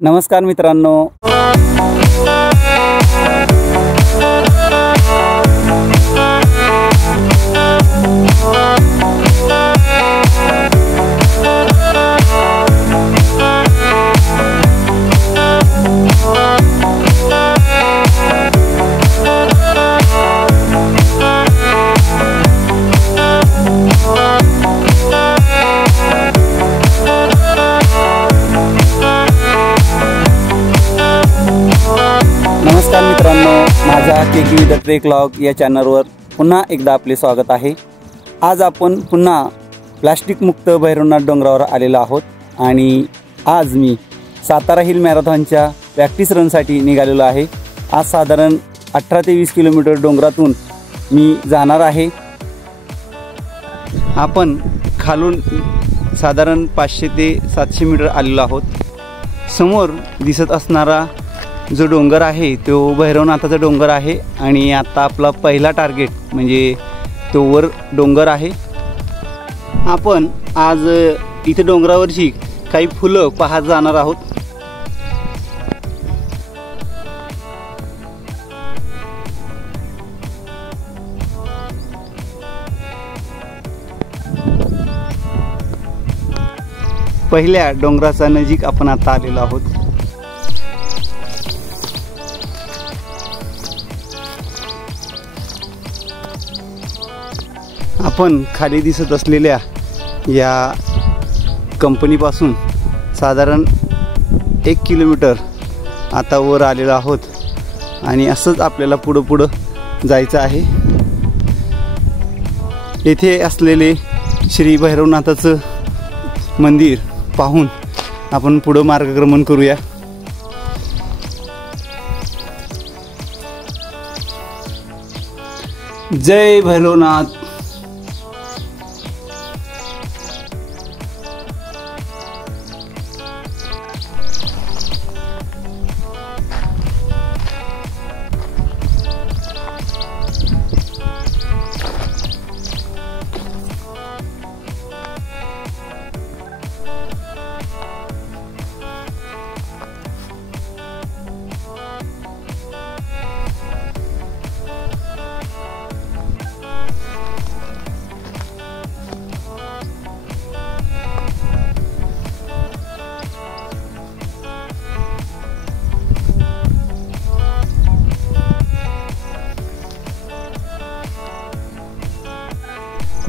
नमस्कार मित्रांनो, नमस्कार मित्रांनो, माझ्या cake with the trek vlog या चॅनलवर पुन्हा एकदा आपले स्वागत आहे। आज आपण पुन्हा प्लास्टिक मुक्त भैरवनाथ डोंगरावर आलेलो आहोत आणि आज मी सातारा हिल मॅरेथॉनच्या प्रॅक्टिस रनसाठी निघालेलो आहे। आज साधारण 18 ते 20 किलोमीटर डोंगरातून मी जाणार आहे। आपण खालून साधारण 500 ते 700 मीटर आलेलो आहोत। समोर दिसत असणारा जो डोंगर आहे तो भैरवनाथाचा डोंगर आहे आणि आता आपला पहिला टार्गेट म्हणजे तो वर डोंगर आहे। आपण आज इथे डोंगरावरची काही फुलं पाहत जाणार आहोत। पहिल्या डोंगराचा नजीक आपण आता आलेलो आहोत। आपण खाली दिसत असलेल्या या कंपनीपासून साधारण 1 किलोमीटर आता वर आलेलो आहोत आणि असंच आपल्याला पुढं जायचं आहे। येथे असलेले श्री भैरवनाथाचं मंदिर पाहून आपण पुढं मार्गक्रमण करूया। जय भैरवनाथ।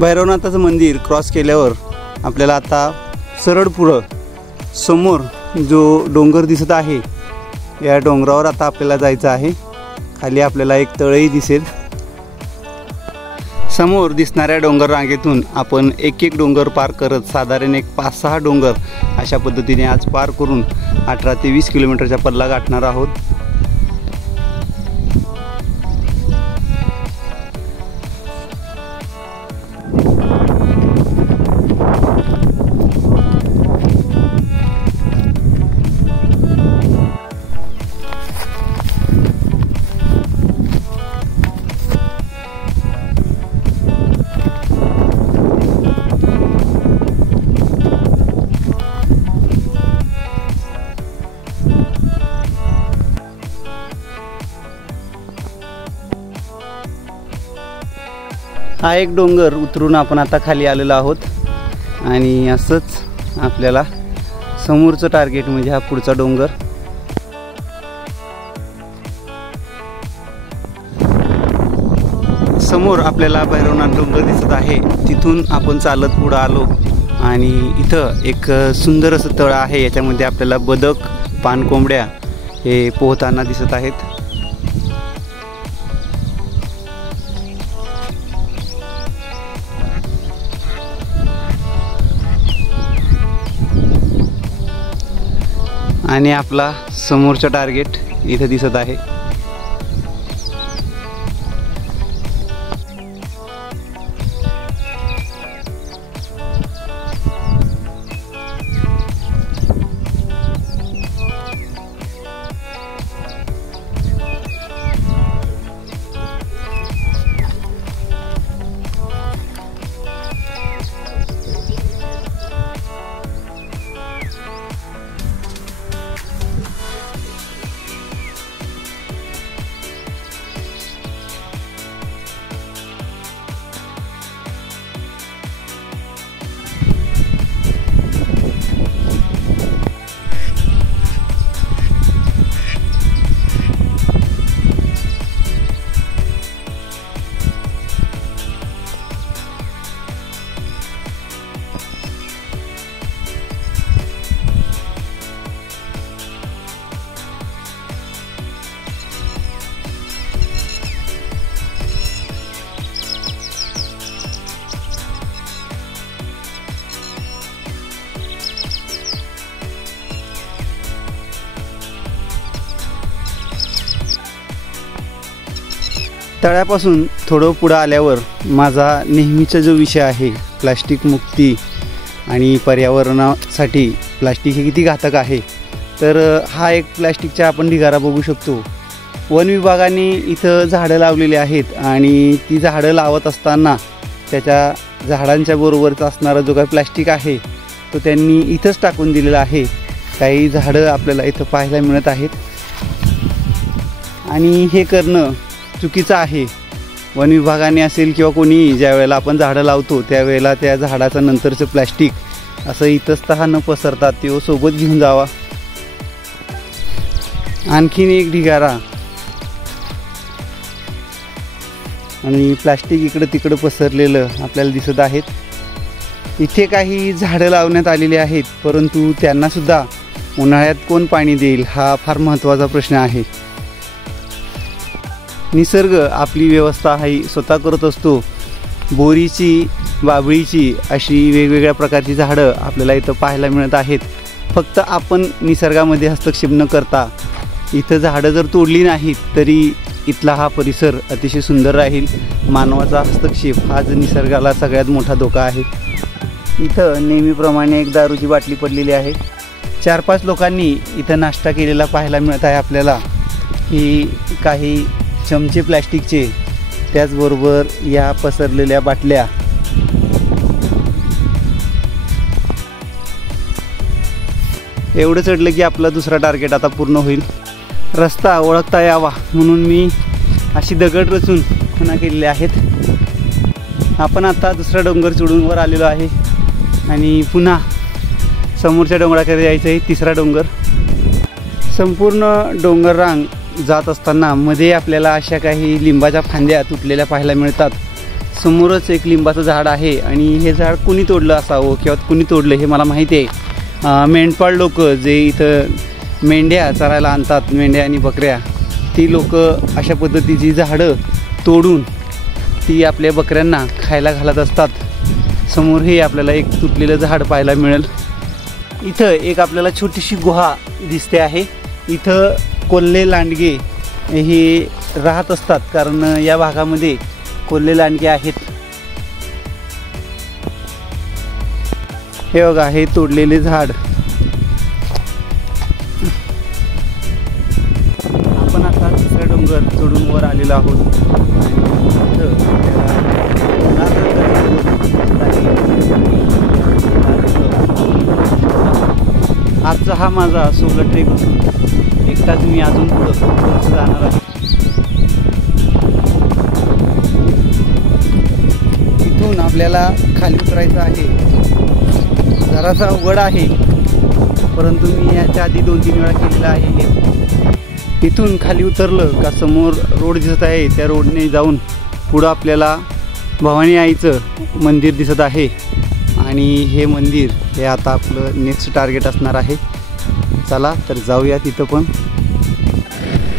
भैरवनाथाचं मंदिर क्रॉस केल्यावर आपल्याला आता सरळ पुढं समोर जो डोंगर दिसत आहे या डोंगरावर आता आपल्याला जायचं आहे। खाली आपल्याला एक तळही दिसेल। समोर दिसणाऱ्या डोंगर रांगेतून आपण एक एक डोंगर पार करत साधारण एक 5-6 डोंगर अशा पद्धतीने आज पार करून 18 ते 20 किलोमीटरचा पल्ला गाठणार आहोत। हा एक डोंगर उतरून आपण आता खाली आलेलो आहोत आणि असंच आपल्याला समोरचं टार्गेट म्हणजे हा पुढचा डोंगर। समोर आपल्याला भैरवनाथ डोंगर दिसत आहे, तिथून आपण चालत पुढे आलो आणि इथं एक सुंदर असं तळ आहे। याच्यामध्ये आपल्याला बदक, पानकोंबड्या हे पोहताना दिसत आहेत। आणि आपला समोरचा टार्गेट इथे दिसत आहे। तळ्यापासून थोडं पुढं आल्यावर माझा नेहमीचा जो विषय आहे प्लास्टिक मुक्ती आणि पर्यावरणासाठी प्लास्टिक हे किती घातक आहे, तर हा एक प्लास्टिकचा आपण ढिगारा बघू शकतो. वन विभागाने इथं झाडं लावलेली आहेत आणि ती झाडं लावत असताना त्याच्या झाडांच्या बरोबरच असणारा जो काही प्लास्टिक आहे तो त्यांनी इथंच टाकून दिलेला आहे. काही झाडं आपल्याला इथं पाहायला मिळत आहेत आणि हे करणं चुकीचं आहे. वन विभागाने असेल किंवा कोणी ज्या वेळेला आपण झाडं लावतो त्यावेळेला त्या झाडाचं नंतरचं प्लॅस्टिक असं इतस्ततः न पसरता तो सोबत घेऊन जावा. आणखीन एक ढिगारा आणि प्लास्टिक इकडं तिकडं पसरलेलं आपल्याला दिसत आहेत. इथे काही झाडं लावण्यात आलेली आहेत, परंतु त्यांनासुद्धा उन्हाळ्यात कोण पाणी देईल हा फार महत्त्वाचा प्रश्न आहे. निसर्ग आपली व्यवस्था ही स्वतः करत असतो. बोरीची, बाभळीची अशी वेगवेगळ्या प्रकारची झाडं आपल्याला इथं पाहायला मिळत आहेत. फक्त आपण निसर्गामध्ये हस्तक्षेप न करता इथं झाडं जर तोडली नाहीत तरी इथला हा परिसर अतिशय सुंदर राहील. मानवाचा हस्तक्षेप हाच निसर्गाला सगळ्यात मोठा धोका आहे. इथं नेहमीप्रमाणे एक दारूची बाटली पडलेली आहे. 4-5 लोकांनी इथं नाश्ता केलेला पाहायला मिळत आहे आपल्याला. ही काही चमचे प्लॅस्टिकचे, त्याचबरोबर या पसरलेल्या बाटल्या. एवढं चढलं की आपलं दुसरा टार्गेट आता पूर्ण होईल. रस्ता ओळखता यावा म्हणून मी अशी दगड रचून खुणा केलेल्या आहेत. आपण आता दुसरा डोंगर चढून वर आलेलो आहे आणि पुन्हा समोरच्या डोंगराकडे जायचं आहे. तिसरा डोंगर. संपूर्ण डोंगर रांग जात असताना मध्ये आपल्याला अशा काही लिंबाच्या फांद्या तुटलेल्या पाहायला मिळतात. समोरच एक लिंबाचं झाड आहे आणि हे झाड कुणी तोडलं असावं किंवा कुणी तोडलं हे मला माहिती आहे. मेंढपाळ लोक जे इथं मेंढ्या चरायला आणतात, मेंढ्या आणि बकऱ्या, ती लोक अशा पद्धतीची झाडं तोडून ती आपल्या बकऱ्यांना खायला घालत असतात. समोर हे आपल्याला एक तुटलेलं झाड पाहायला मिळेल. इथं एक आपल्याला छोटीशी गुहा दिसते आहे. इथं कोल्हे लांडगे हे राहत असतात, कारण या भागामध्ये कोल्हे लांडगे आहेत. हे बघा, हे तोडलेले झाड. आपण आता तिसरा डोंगर चढून वर आलेलो आहोत. आजचा हा माझा सोलो ट्रेक असून एकटाच मी अजून पुढं जाणार आहे. इथून आपल्याला खाली उतरायचं आहे. जरासा अवघड आहे, परंतु मी याच्या आधी 2-3 वेळा केलेला आहे. इथून खाली उतरलं का समोर रोड दिसत आहे. त्या रोडने जाऊन पुढं आपल्याला भवानी आईचं मंदिर दिसत आहे आणि हे मंदिर हे आता आपलं नेक्स्ट टार्गेट असणार आहे. चला तर जाऊया तिथं. पण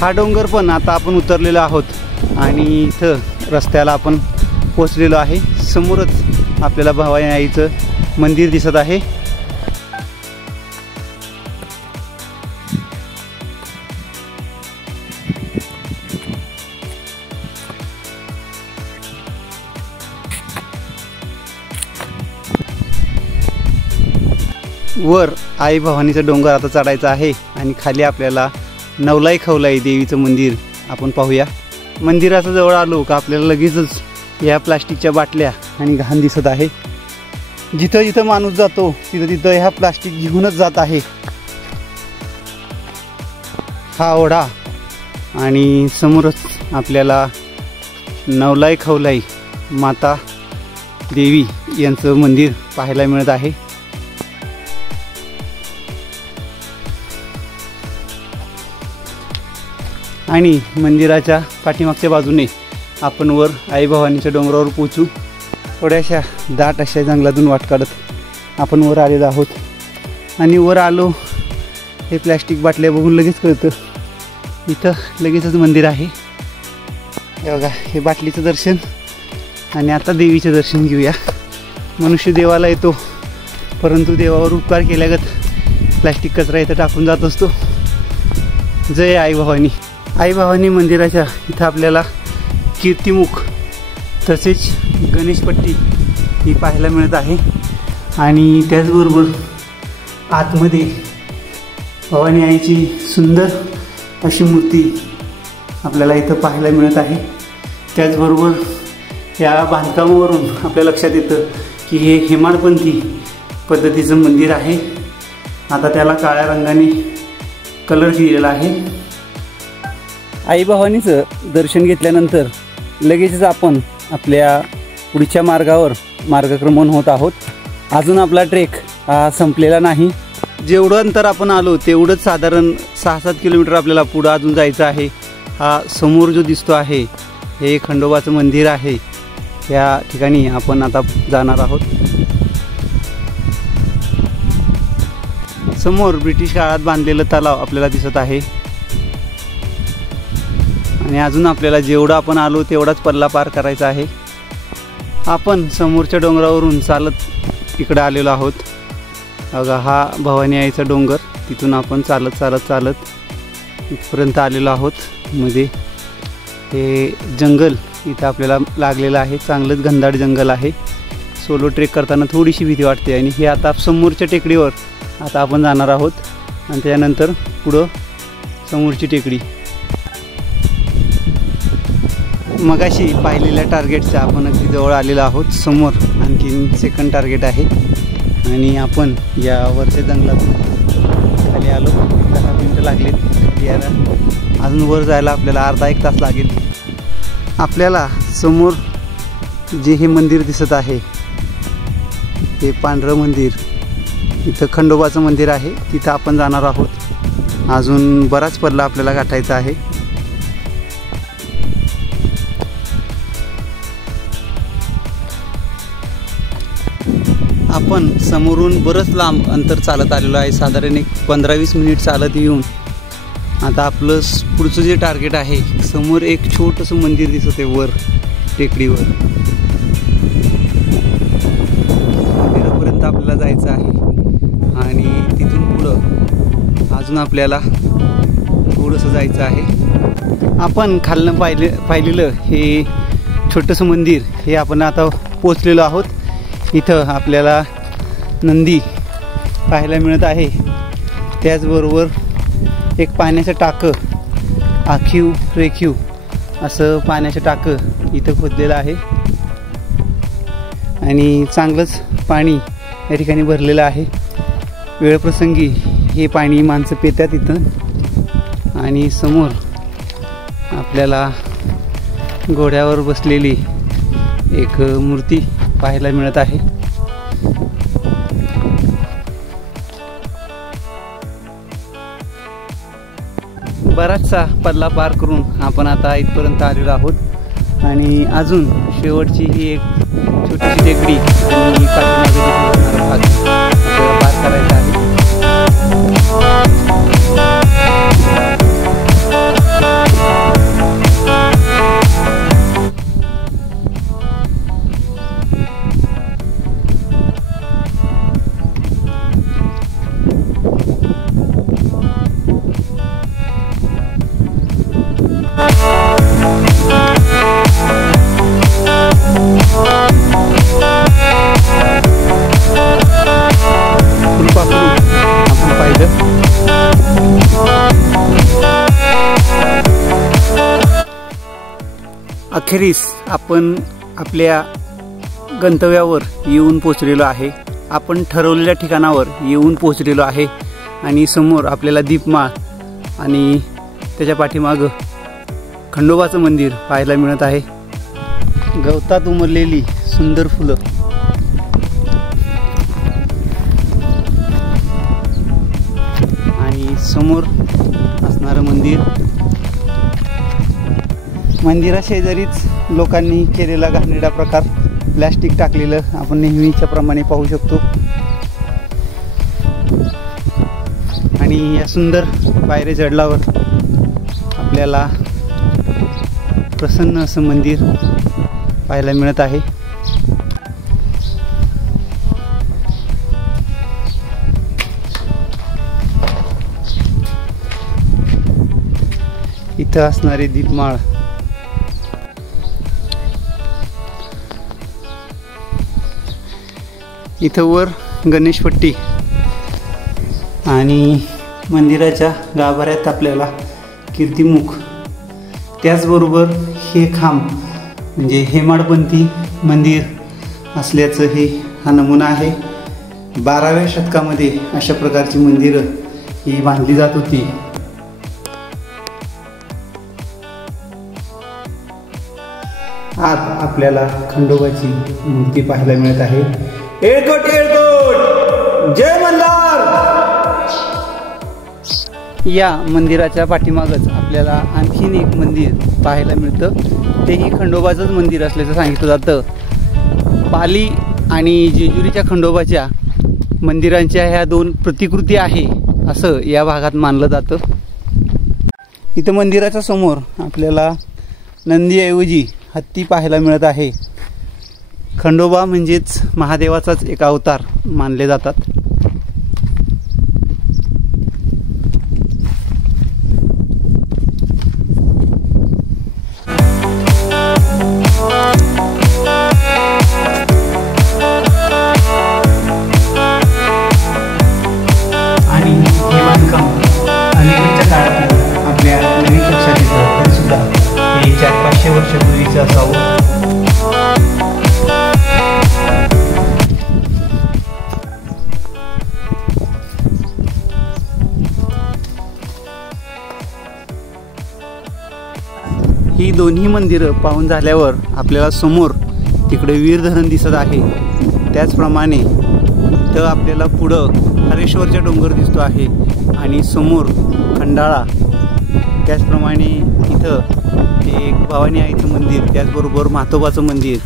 हा डोंगर पण आता आपण उतरलेलो आहोत आणि इथं रस्त्याला आपण पोचलेलो आहे. समोरच आपल्याला भवानी आईचं मंदिर दिसत आहे. वर आई भवानीचं डोंगर आता चढायचं आहे आणि खाली आपल्याला नवलाई खवलाई देवीचं मंदिर आपण पाहूया. मंदिराच्या जवळ आलो का आपल्याला लगेचच या प्लास्टिकच्या बाटल्या आणि घाण दिसत आहे. जिथं जिथं माणूस जातो तिथं तिथं ह्या प्लास्टिक घेऊनच जात आहे. हा ओढा आणि समोरच आपल्याला नवलाई खवलाई माता देवी यांचं मंदिर पाहायला मिळत आहे. आणि मंदिराच्या पाठीमागच्या बाजूने आपण वर आई भवानीच्या डोंगरावर पोचू. थोड्याशा दाट अशा जंगलातून वाट काढत आपण वर आलेलो आहोत. आणि वर आलो हे प्लॅस्टिक बाटल्या बघून लगेच कळतं इथं लगेचच मंदिर आहे. हे बघा, हे बाटलीचं दर्शन आणि आता देवीचं दर्शन घेऊया. मनुष्य देवाला येतो, परंतु देवावर उपकार केल्यागत प्लॅस्टिक कचरा इथं टाकून जात असतो. जय आई भवानी. आई भवानी मंदिराच्या इथं आपल्याला कीर्तिमुख तसेच गणेशपट्टी ही पाहायला मिळत आहे। आणि त्याचबरोबर आतमध्ये भवानी आईची सुंदर अशी मूर्ती आपल्याला इथं पाहायला मिळत आहे। त्याचबरोबर या बांधकामावरून आपल्या लक्षात येतं की हे हेमाडपंथी पद्धतीचं मंदिर आहे। आता त्याला काळ्या रंगाने कलर केलेला आहे। आई भवानीचं दर्शन घेतल्यानंतर लगेचच आपण आपल्या पुढच्या मार्गावर मार्गक्रमण होत आहोत। अजून आपला ट्रेक संपलेला नाही। जेवढं अंतर आपण आलो तेवढंच साधारण 6-7 किलोमीटर आपल्याला पुढं अजून जायचं आहे। हा समोर जो दिसतो आहे हे खंडोबाचं मंदिर आहे। या ठिकाणी आपण आता जाणार आहोत। समोर ब्रिटिश काळात बांधलेलं तलाव आपल्याला दिसत आहे आणि अजून आपल्याला जेवढं आपण आलो तेवढाच पल्ला पार करायचा आहे। आपण समोरच्या डोंगरावरून चालत इकडे आलेलो आहोत। बघा हा भवानी आईचा डोंगर, तिथून आपण चालत चालत चालत इथपर्यंत आलेलो आहोत। मध्ये हे जंगल इथं आपल्याला लागलेलं आहे, चांगलंच घनदाट जंगल आहे। सोलो ट्रेक करताना थोडीशी भीती वाटते आणि हे आता समोरच्या टेकडीवर आता आपण जाणार आहोत आणि त्यानंतर पुढं समोरची टेकडी। मगाशी पाहिलेल्या टार्गेटच्या आपण अगदी जवळ आलेलो आहोत। समोर आणखीन सेकंड टार्गेट आहे आणि आपण या वरच्या जंगलातून खाली आलो। 10 मिनिटं लागलीत खाली यायला, अजून वर जायला आपल्याला अर्धा एक तास लागेल। आपल्याला समोर जे हे मंदिर दिसत आहे हे पांढरं मंदिर, इथं खंडोबाचं मंदिर आहे, तिथं आपण जाणार आहोत। अजून बराच पल्ला आपल्याला गाठायचा आहे। आपण समोरून बरंच लांब अंतर चालत आलेलो आहे, साधारण एक 15-20 मिनिट चालत येऊन आता आपलं पुढचं जे टार्गेट आहे, समोर एक छोटंसं मंदिर दिसत आहे वर टेकडीवर, मंदिरापर्यंत आपल्याला जायचं आहे आणि तिथून पुढं अजून आपल्याला थोडंसं जायचं आहे। आपण खालनं पाहिलेलं हे छोटंसं मंदिर हे आपण आता पोचलेलो आहोत। इथं आपल्याला नंदी पाहायला मिळत आहे, त्याचबरोबर एक पाण्याचं टाकं, आखीव रेखीव असं पाण्याचं टाकं इथं खोदलेलं आहे आणि चांगलंच पाणी या ठिकाणी भरलेलं आहे। वेळप्रसंगी हे पाणी माणसं पितात इथं। आणि समोर आपल्याला घोड्यावर बसलेली एक मूर्ती पाहायला मिळत आहे। बराचसा पल्ला पार करून आपण आता इथपर्यंत आलेलो आहोत आणि अजून शेवटची ही एक छोटीशी टेकडी आणि पाठीमागे भाग आपल्याला पार करायचा आहे। अखेरीस आपण आपल्या गंतव्यावर येऊन पोचलेलो आहे। आपण ठरवलेल्या ठिकाणावर येऊन पोचलेलो आहे आणि समोर आपल्याला दीपमाळ आणि त्याच्या पाठीमागं खंडोबाचं मंदिर पाहायला मिळत आहे। गवतात उमरलेली सुंदर फुलं आणि समोर असणारं मंदिर, मंदिराशेजारीच लोकांनी केलेला घाणेरडा प्रकार, प्लॅस्टिक टाकलेलं आपण नेहमीच्या प्रमाणे पाहू शकतो। आणि या सुंदर पायऱ्या चढल्यावर आपल्याला प्रसन्न असं मंदिर पाहायला मिळत आहे। इथं असणारी दीपमाळ इथं वर गणेशपट्टी आणि मंदिराच्या गाभाऱ्यात आपल्याला कीर्तिमुख, त्याचबरोबर हे खांब म्हणजे हेमाडपंथी मंदिर असल्याचं हा नमुना आहे. 12व्या शतकामध्ये अशा प्रकारची मंदिरं ही बांधली जात होती. आज आपल्याला खंडोबाची मूर्ती पाहायला मिळत आहे. येळकोट येळकोट जय मल्हार. या मंदिराच्या पाठीमागच आपल्याला आणखीन एक मंदिर पाहायला मिळतं. तेही खंडोबाचंच मंदिर असल्याचं सांगितलं जातं. पाली आणि जेजुरीच्या खंडोबाच्या मंदिरांच्या ह्या 2 प्रतिकृती आहे असं या भागात मानलं जातं. इथं मंदिराच्या समोर आपल्याला नंदीऐवजी हत्ती पाहायला मिळत आहे. खंडोबा म्हणजेच महादेवाचाच एक अवतार मानले जातात. आणि हे बांधकाम अलीकडच्या काळात आपल्या नवीन लक्षात येतं तरी सुद्धा हे 400-500 वर्षापूर्वीचं असावं. ही दोन्ही मंदिरं पाहून झाल्यावर आपल्याला समोर तिकडे वीर धरण दिसत आहे. त्याचप्रमाणे तर आपल्याला पुढं हरेश्वरचा डोंगर दिसतो आहे आणि समोर खंडाळा. त्याचप्रमाणे इथं एक भवानी आईचं मंदिर, त्याचबरोबर म्हातोबाचं मंदिर.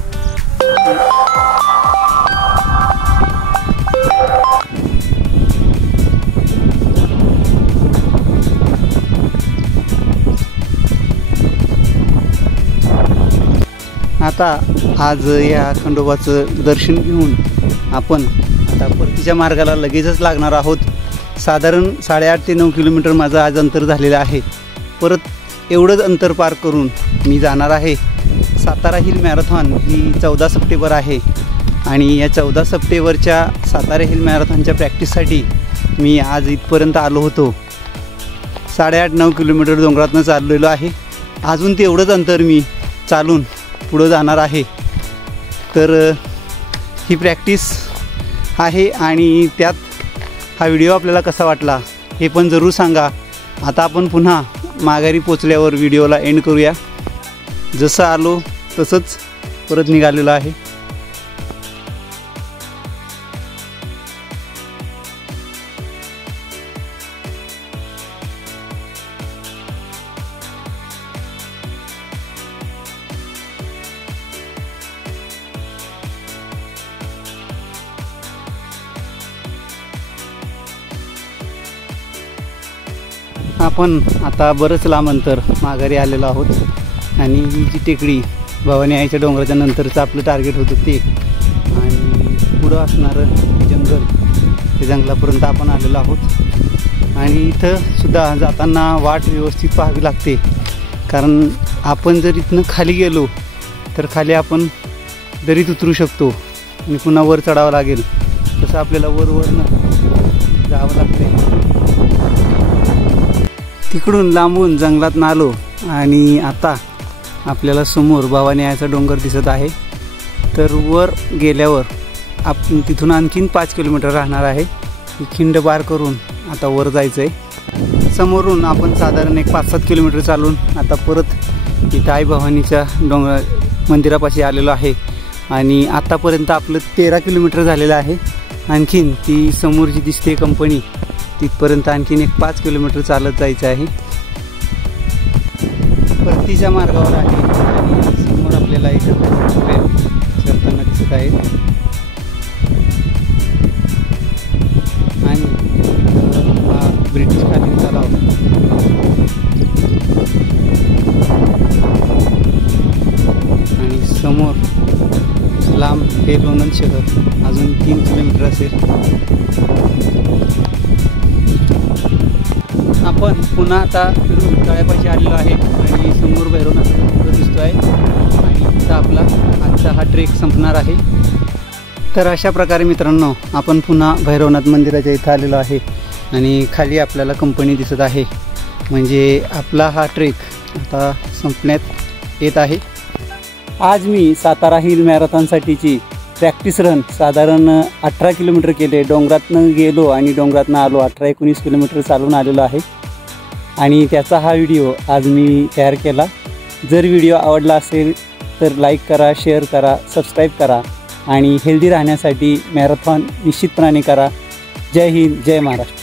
आता आज या खंडोबाचं दर्शन घेऊन आपण आता परतीच्या मार्गाला लगेचच लागणार आहोत. साधारण 8.5 ते 9 किलोमीटर माझं आज अंतर झालेलं आहे. परत एवढंच अंतर पार करून मी जाणार आहे. सातारा हिल मॅरेथॉन ही 14 सप्टेंबर आहे आणि या 14 सप्टेंबरच्या सातारा हिल मॅरेथॉनच्या प्रॅक्टिससाठी मी आज इथपर्यंत आलो होतो. 8.5-9 किलोमीटर डोंगरातनं चाललेलो आहे. अजून तेवढंच अंतर मी चालून पुढं जाणार आहे. तर ही प्रॅक्टिस आहे आणि त्यात हा व्हिडिओ आपल्याला कसा वाटला हे पण जरूर सांगा. आता आपण पुन्हा माघारी पोचल्यावर व्हिडिओला एंड करूया. जसं आलो तसंच परत निघालेलो आहे. आपण आता बरंच लांब अंतर माघारी आलेलो आहोत आणि ही जी टेकडी भवानी आईच्या डोंगराच्या नंतरचं आपलं टार्गेट होतं ते आणि पुढं असणारं जंगल, ते जंगलापर्यंत आपण आलेलो आहोत. आणि इथं सुद्धा जाताना वाट व्यवस्थित पाहावी लागते, कारण आपण जर इथनं खाली गेलो तर खाली आपण दरीत उतरू शकतो आणि पुन्हा वर चढावं लागेल. तसं आपल्याला वरनं जावं लागते. तिकडून लांबून जंगलात आलो आणि आता आपल्याला समोर भवानी आईचा डोंगर दिसत आहे. तर वर गेल्यावर आपण तिथून आणखीन 5 किलोमीटर राहणार आहे. ही खिंड पार करून आता वर जायचं आहे. समोरून आपण साधारण एक 5-7 किलोमीटर चालून आता परत इथं आई भवानीच्या डोंगर मंदिरापाशी आलेलो आहे. आणि आतापर्यंत आपलं 13 किलोमीटर झालेलं आहे. आणखीन ती समोर जी दिसते कंपनी तिथपर्यंत आणखीन एक 5 किलोमीटर चालत जायचं आहे. परतीच्या मार्गावर आहे आणि समोर आपल्याला इथं चढताना दिसत आहे. आणि हा ब्रिटिश कालीन तलाव. आणि समोर लांब हे लोणंद शहर अजून 3 किलोमीटर असेल. आपण पुन्हा आता फिरून तळ्यापाशी आलेलो आहे आणि समोर भैरवनाथाचा डोंगर दिसतो आहे. आणि इथं आपला आजचा हा ट्रेक संपणार आहे. तर अशा प्रकारे मित्रांनो आपण पुन्हा भैरवनाथ मंदिराच्या इथं आलेलो आहे आणि खाली आपल्याला कंपनी दिसत आहे, म्हणजे आपला हा ट्रेक आता संपण्यात येत आहे। आज मी सातारा हिल मॅरेथॉनसाठीची प्रॅक्टिस रन साधारण 18 किलोमीटर केले। डोंगरातनं गेलो आणि डोंगरातनं आलो, 18-19 किलोमीटर चालून आलेलो आहे आणि त्याचा हा व्हिडिओ आज मी तयार केला। जर व्हिडिओ आवडला असेल तर लाईक करा, शेअर करा, सबस्क्राईब करा आणि हेल्दी राहण्यासाठी मॅरेथॉन निश्चितपणे करा। जय हिंद, जय महाराष्ट्र।